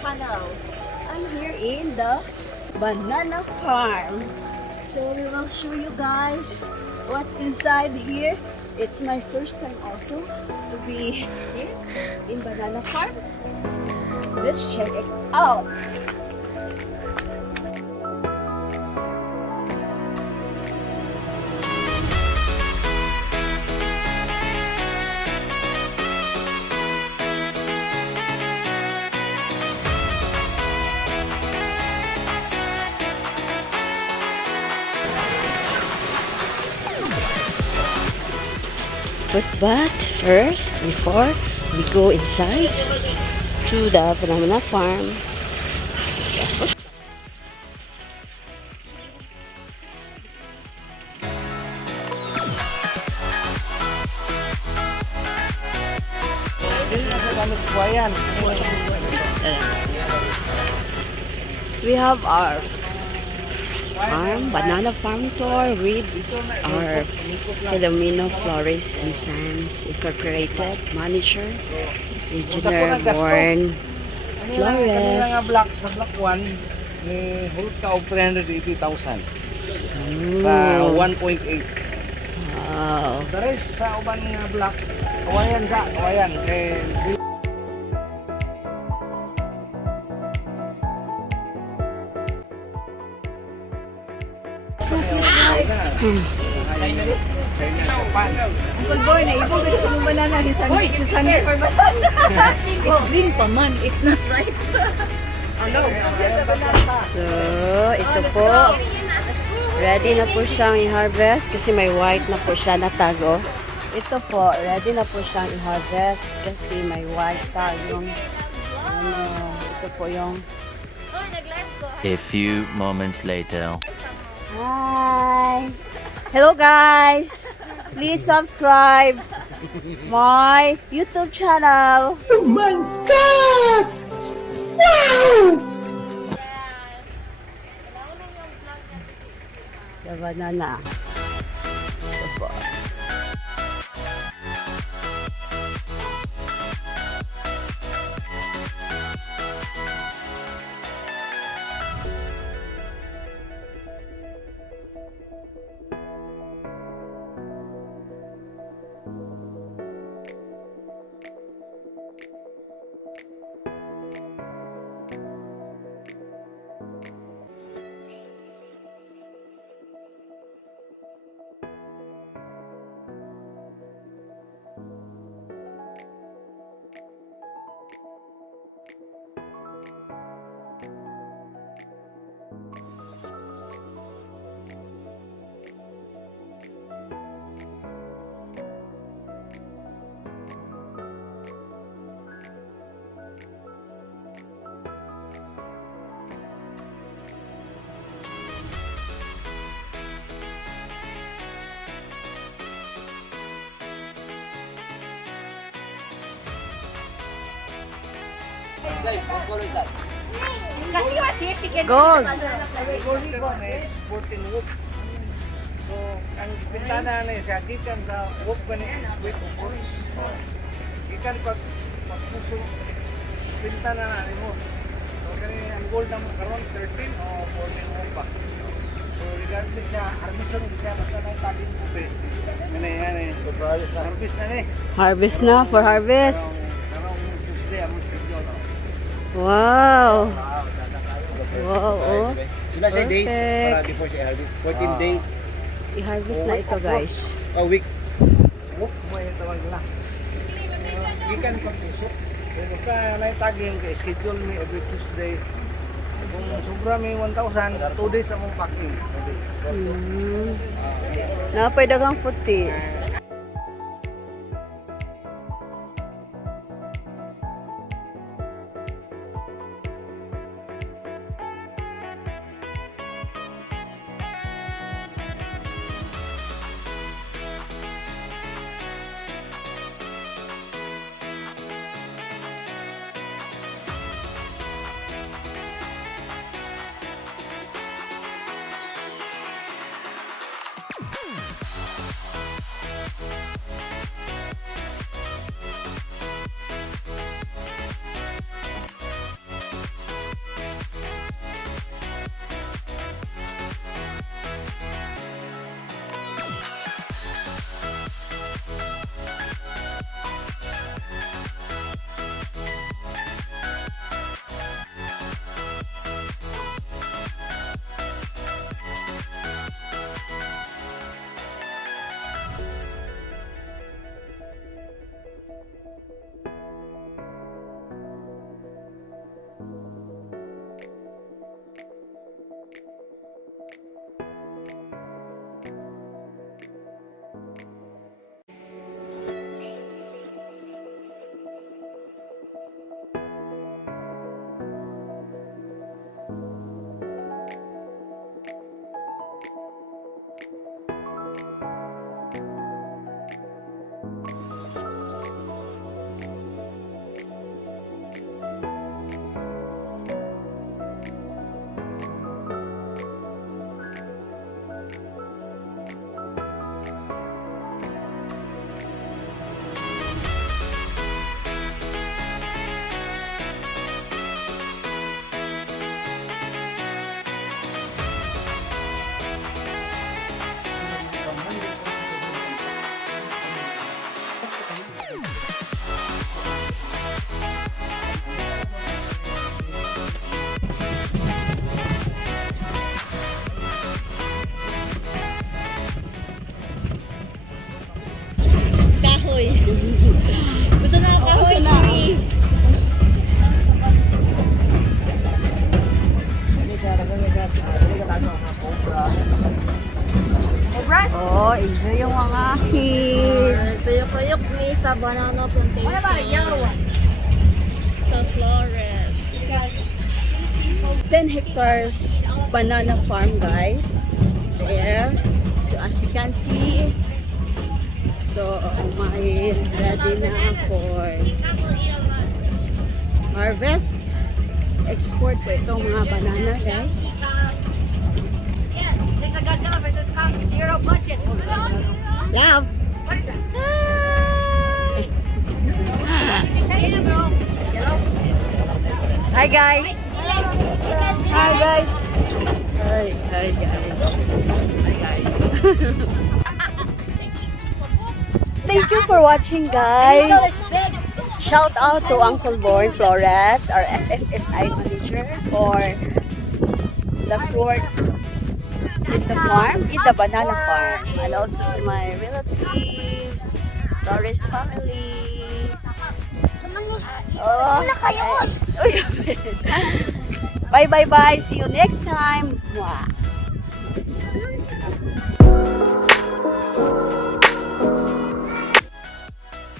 channel. I'm here in the banana farm. So we will show you guys what's inside here. It's my first time also to be here in banana farm. Let's check it out. But first, before we go inside to the banana farm, we have our farm, banana farm tour with our Filomeno Flores and Sons Incorporated manager, Engineer Born Flores. Nga block sa block 1 ni hulog ka og 380,000 sa 1.8. Wow. The rest sa uban nga block kawayan kay Uncle Boy, naibog ito ng banana. It's green pa man. It's not ripe. So, ito po. Ready na po siyang i-harvest kasi may white na po siya natago. Ito po, ready na po siyang i-harvest kasi may white tag yung ito po yung A few moments later. hi! Hello guys! Please subscribe my YouTube channel. oh my god! Wow! The banana. Ito po. Gold. 14 wood. So, ang bintana na siya, gikan sa wood ka ni sweet of course. Gikan pagpuso, bintana na mo. So, ganyan ang gold naman karon 13 o 14 wood pa. So, regardless siya, harveston siya, basta na tabing kubi. Yan eh. So, sa harvest na ni. Harvest na for harvest. Karong Tuesday, ang schedule. Wow. Wow, oh. Sila siya days Perfect. para before siya harvest. 14 days. I-harvest na ito, guys. A week. Wok, may tawag nila. Gikan pag puso. So, basta naitagin kay schedule me every Tuesday. Kung sobra may 1,000, 2 days among packing. Napay dagang puti. kahoy. Gusto na ang kahoy gusto na. tree. Oh, enjoy yung mga kids. Tuyok-tuyok ni sa banana plantation. Sa Flores. 10 hectares banana farm, guys. There. So as you can see, so may ready na for harvest. Export po itong mga banana, guys. Love. Hi guys. Hi guys. Hi guys. Hi guys. Thank you for watching, guys. Shout out to Uncle Boy Flores, our FFSI manager, for the fruit in the farm, in the banana farm, and also to my relatives, Flores family. Oh, bye bye bye. See you next time. Mwah.